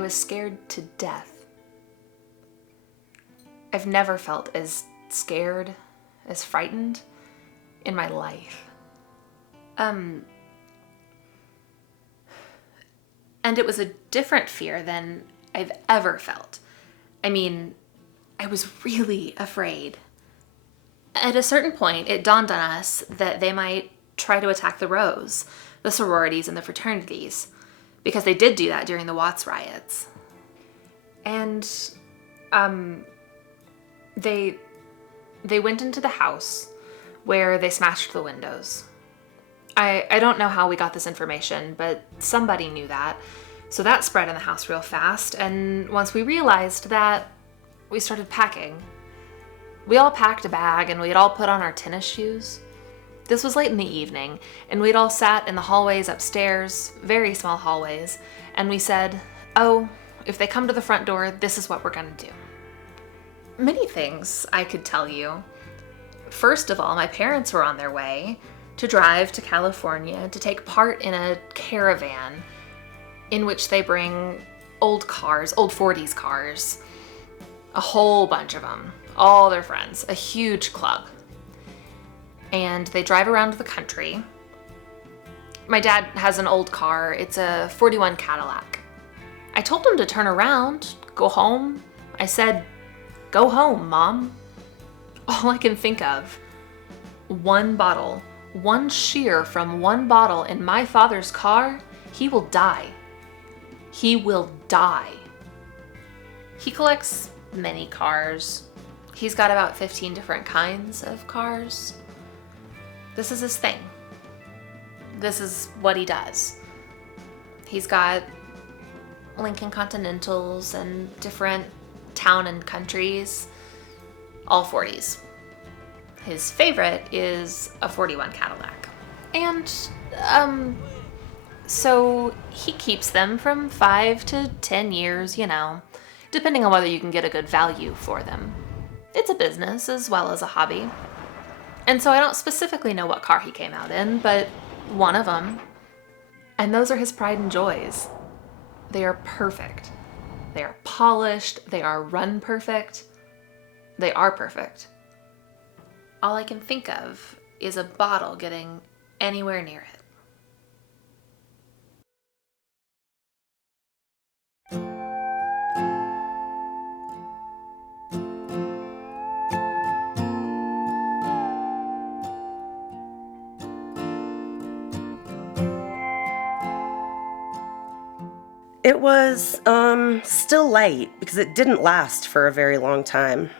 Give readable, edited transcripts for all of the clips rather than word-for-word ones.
I was scared to death. I've never felt as scared, as frightened in my life. And it was a different fear than I've ever felt. I mean, I was really afraid. At a certain point, it dawned on us that they might try to attack the rows, the sororities and the fraternities, because they did do that during the Watts riots. And they went into the house where they smashed the windows. I don't know how we got this information, but somebody knew that. So that spread in the house real fast, and once we realized that, we started packing. We all packed a bag, and we'd all put on our tennis shoes. This was late in the evening, and we'd all sat in the hallways upstairs, very small hallways, and we said, oh, if they come to the front door, this is what we're gonna do. Many things I could tell you. First of all, my parents were on their way to drive to California to take part in a caravan in which they bring old cars, old 40s cars, a whole bunch of them, all their friends, a huge club. And they drive around the country. My dad has an old car. It's a 41 Cadillac. I told him to turn around, go home. I said, go home, Mom. All I can think of, one bottle, one shear from one bottle in my father's car, he will die. He will die. He collects many cars. He's got about 15 different kinds of cars. This is his thing. This is what he does. He's got Lincoln Continentals and different town and countries, all 40s. His favorite is a 41 Cadillac. And, so he keeps them from 5 to 10 years, depending on whether you can get a good value for them. It's a business as well as a hobby. And so I don't specifically know what car he came out in, but one of them. And those are his pride and joys. They are perfect. They are polished. They are run perfect. They are perfect. All I can think of is a bottle getting anywhere near it. It was, still light because it didn't last for a very long time.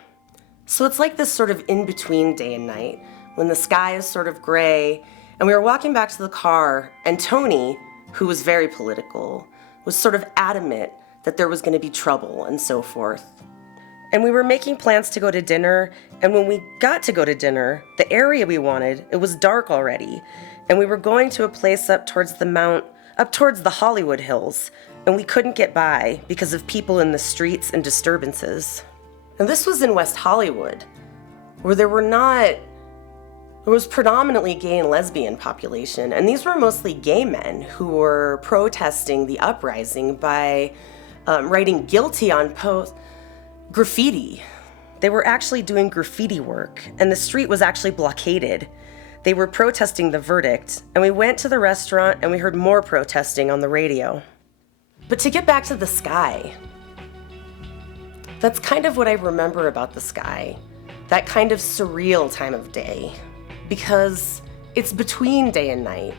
So it's like this sort of in-between day and night when the sky is sort of gray, and we were walking back to the car, and Tony, who was very political, was sort of adamant that there was going to be trouble and so forth. And we were making plans to go to dinner, and when we got to go to dinner, the area we wanted, it was dark already, and we were going to a place up towards the Hollywood Hills, and we couldn't get by because of people in the streets and disturbances. And this was in West Hollywood, where there was predominantly gay and lesbian population, and these were mostly gay men who were protesting the uprising by writing guilty on graffiti. They were actually doing graffiti work, and the street was actually blockaded. They were protesting the verdict, and we went to the restaurant and we heard more protesting on the radio. But to get back to the sky, that's kind of what I remember about the sky, that kind of surreal time of day, because it's between day and night,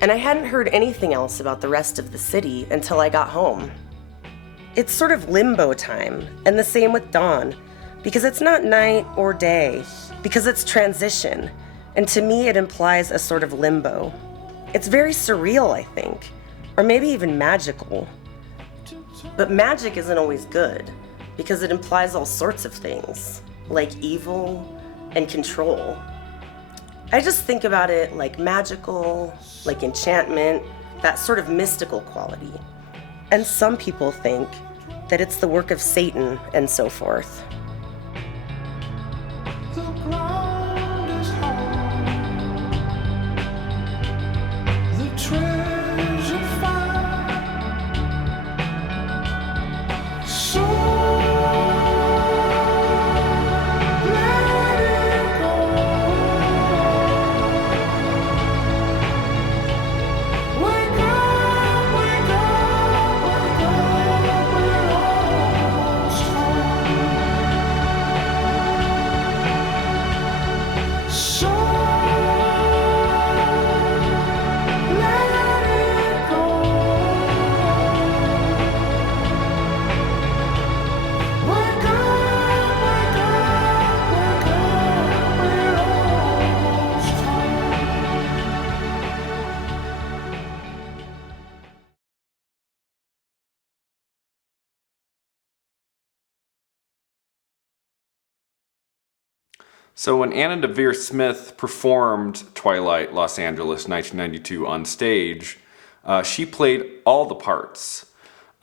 and I hadn't heard anything else about the rest of the city until I got home. It's sort of limbo time, and the same with dawn, because it's not night or day, because it's transition, and to me it implies a sort of limbo. It's very surreal, I think, or maybe even magical. But magic isn't always good, because it implies all sorts of things, like evil and control. I just think about it like magical, like enchantment, that sort of mystical quality. And some people think that it's the work of Satan and so forth. The ground is hard, the treasure found, So when Anna Devere Smith performed Twilight Los Angeles 1992 on stage, she played all the parts.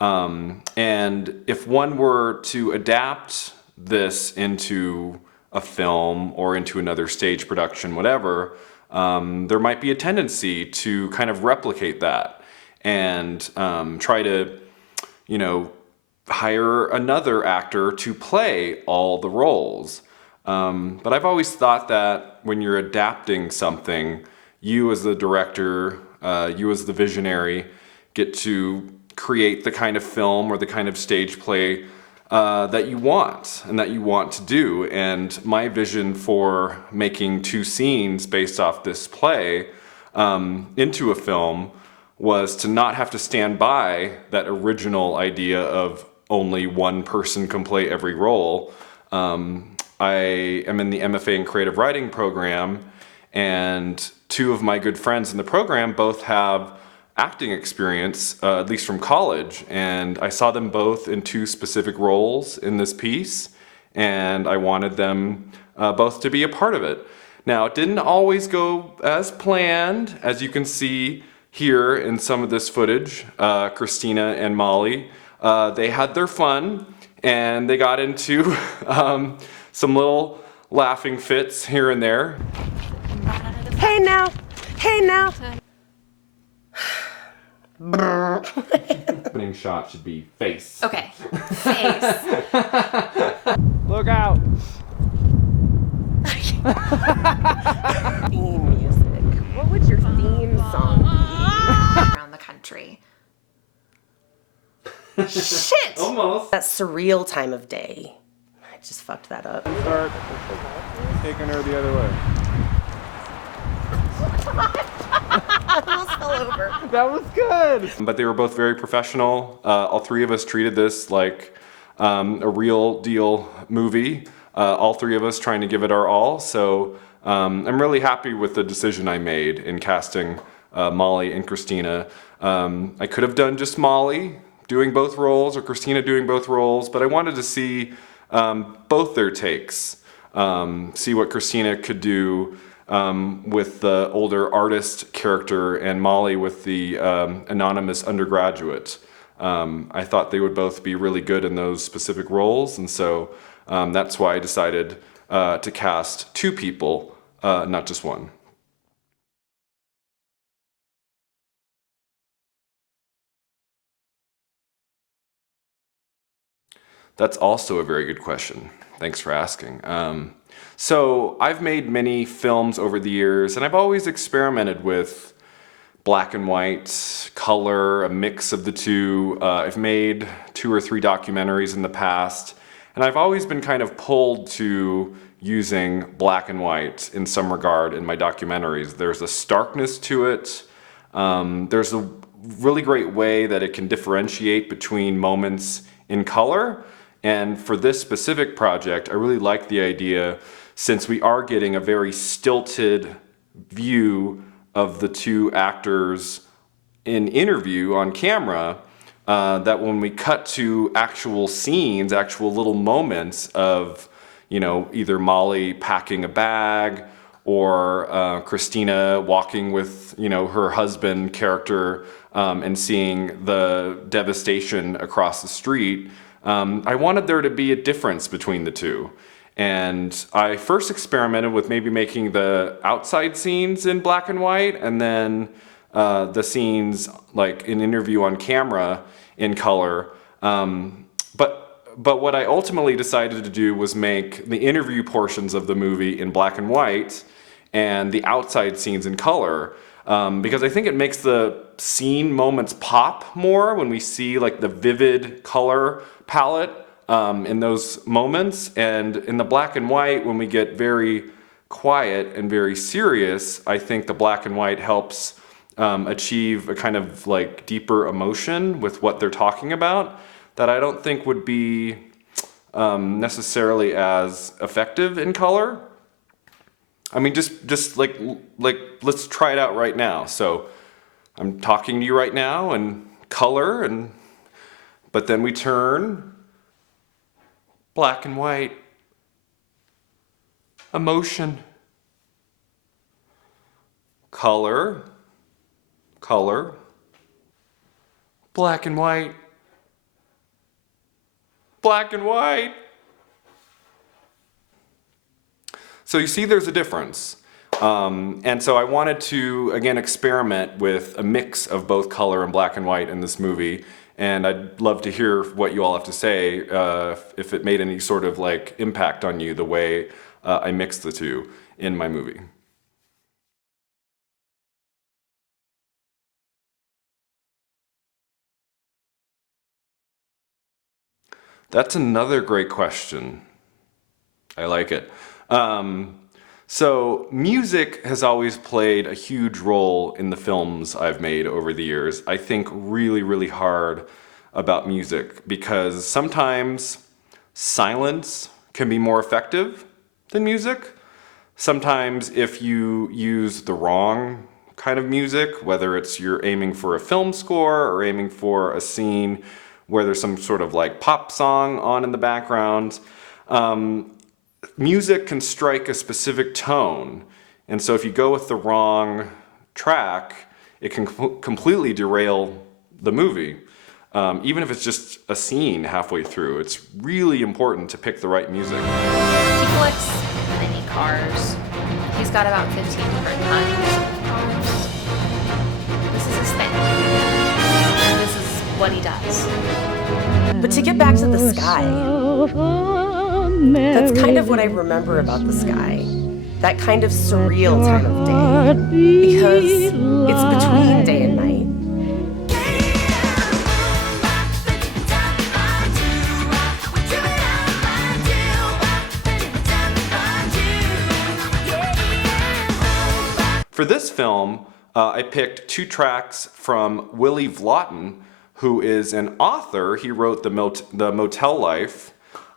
And if one were to adapt this into a film or into another stage production, whatever, there might be a tendency to kind of replicate that and try to, you know, hire another actor to play all the roles. But I've always thought that when you're adapting something, you as the director, you as the visionary, get to create the kind of film or the kind of stage play that you want and that you want to do. And my vision for making 2 scenes based off this play into a film was to not have to stand by that original idea of only one person can play every role. I am in the MFA in Creative Writing program, and 2 of my good friends in the program both have acting experience, at least from college, and I saw them both in 2 specific roles in this piece, and I wanted them both to be a part of it. Now, it didn't always go as planned, as you can see here in some of this footage. Christina and Molly, they had their fun, and they got into some little laughing fits here and there. Hey now! Hey now! Opening shot should be face. Okay. Face. Look out! Theme music. What would your theme song be? Around the country. Shit! Almost. That surreal time of day. I just fucked that up. Start taking her the other way. I almost fell over. That was good. But they were both very professional. All 3 of us treated this like a real deal movie. All 3 of us trying to give it our all. So I'm really happy with the decision I made in casting Molly and Christina. I could have done just Molly doing both roles or Christina doing both roles, but I wanted to see both their takes. See what Christina could do with the older artist character and Molly with the anonymous undergraduate. I thought they would both be really good in those specific roles, and so that's why I decided to cast 2 people, not just 1. That's also a very good question. Thanks for asking. So I've made many films over the years, and I've always experimented with black and white, color, a mix of the 2. I've made 2 or 3 documentaries in the past, and I've always been kind of pulled to using black and white in some regard in my documentaries. There's a starkness to it. There's a really great way that it can differentiate between moments in color. And for this specific project, I really like the idea, since we are getting a very stilted view of the 2 actors in interview on camera, that when we cut to actual scenes, actual little moments of, you know, either Molly packing a bag or Christina walking with, you know, her husband character and seeing the devastation across the street, I wanted there to be a difference between the 2. And I first experimented with maybe making the outside scenes in black and white, and then the scenes like in interview on camera in color. But what I ultimately decided to do was make the interview portions of the movie in black and white and the outside scenes in color. Because I think it makes the scene moments pop more when we see like the vivid color palette in those moments. And in the black and white, when we get very quiet and very serious, I think the black and white helps achieve a kind of like deeper emotion with what they're talking about that I don't think would be necessarily as effective in color. I mean, just like let's try it out right now. So I'm talking to you right now and color, but then we turn black and white. emotion, color, color, black and white, black and white. So you see there's a difference. And so I wanted to, again, experiment with a mix of both color and black and white in this movie. And I'd love to hear what you all have to say, if it made any sort of like impact on you, the way I mixed the two in my movie. That's another great question. I like it. So music has always played a huge role in the films I've made over the years. I think really, really hard about music because sometimes silence can be more effective than music. Sometimes if you use the wrong kind of music, whether it's you're aiming for a film score or aiming for a scene where there's some sort of like pop song on in the background, music can strike a specific tone. And so if you go with the wrong track, it can completely derail the movie. Even if it's just a scene halfway through, it's really important to pick the right music. He collects many cars. He's got about 15 different kinds of cars. This is his thing. This is what he does. But to get back to the sky, that's kind of what I remember about the sky. That kind of surreal time of day. Because it's between day and night. For this film, I picked 2 tracks from Willie Vlotton, who is an author. He wrote The Motel Life,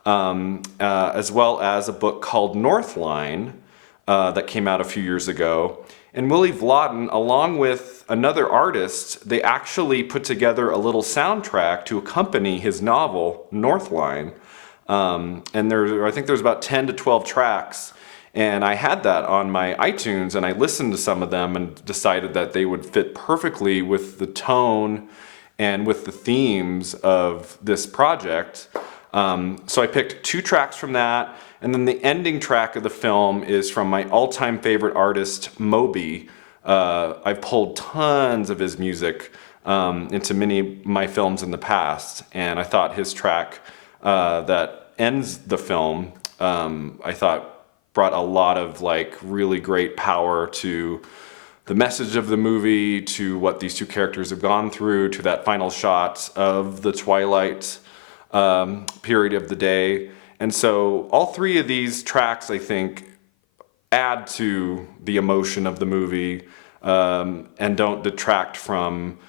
as well as a book called Northline that came out a few years ago. And Willie Vlotton, along with another artist, they actually put together a little soundtrack to accompany his novel, Northline. And I think there's about 10 to 12 tracks. And I had that on my iTunes, and I listened to some of them and decided that they would fit perfectly with the tone and with the themes of this project. So I picked 2 tracks from that, and then the ending track of the film is from my all-time favorite artist, Moby. I've pulled tons of his music into many of my films in the past, and I thought his track that ends the film, I thought brought a lot of like really great power to the message of the movie, to what these 2 characters have gone through, to that final shot of the twilight period of the day. And so all 3 of these tracks, I think, add to the emotion of the movie, and don't detract from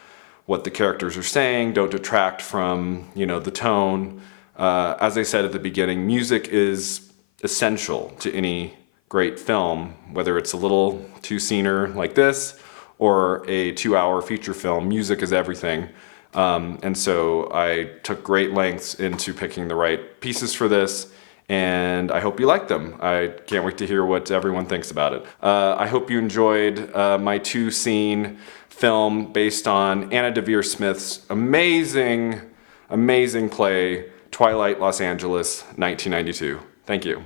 what the characters are saying, don't detract from, you know, the tone. As I said at the beginning, music is essential to any great film, whether it's a little 2-scener like this or a 2-hour feature film. Music is everything. And so I took great lengths into picking the right pieces for this, and I hope you like them. I can't wait to hear what everyone thinks about it. I hope you enjoyed my 2-scene film based on Anna Deavere Smith's amazing, amazing play, Twilight, Los Angeles, 1992. Thank you.